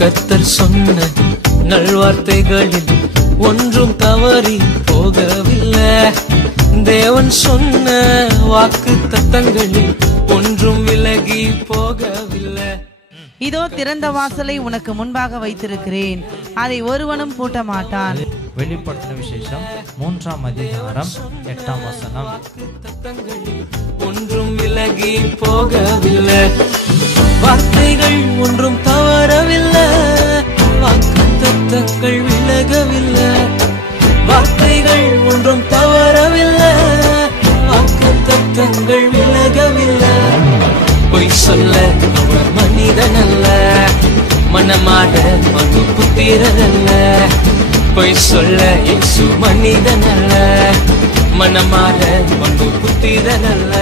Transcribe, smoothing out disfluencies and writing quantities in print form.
கர்த்தர் சொன்ன நல்வார்த்தைகளில் ஒன்றும் தவறி போகவில்லை. தேவன் சொன்ன வாக்கு தத்தங்களில் ஒன்றும் விலகி போகவில்லை. இதோ திறந்த வாசலை உனக்கு முன்பாக வைத்திருக்கிறேன், அதை ஒருவனும் பூட்ட மாட்டான். வெளிப்படுத்தின விசேஷம் 3ஆம் அதிகாரம் 8ஆம் வசனம். ஒன்றும் விலகி போகவில்லை, வார்த்தைகள் ஒன்றும் தவறவில்லை, வாக்கு தத்தங்கள் விலகவில்லை. வார்த்தைகள் ஒன்றும் தவறவில்லை, வாக்கு தத்தங்கள் விலகவில்லை. பொய் சொல்ல அவர் மனிதன் அல்ல, மனமாட மனு புத்திரன் அல்ல. பொய் சொல்ல இயேசு மனிதன் அல்ல, மனமாட மனு புத்திரன் அல்ல.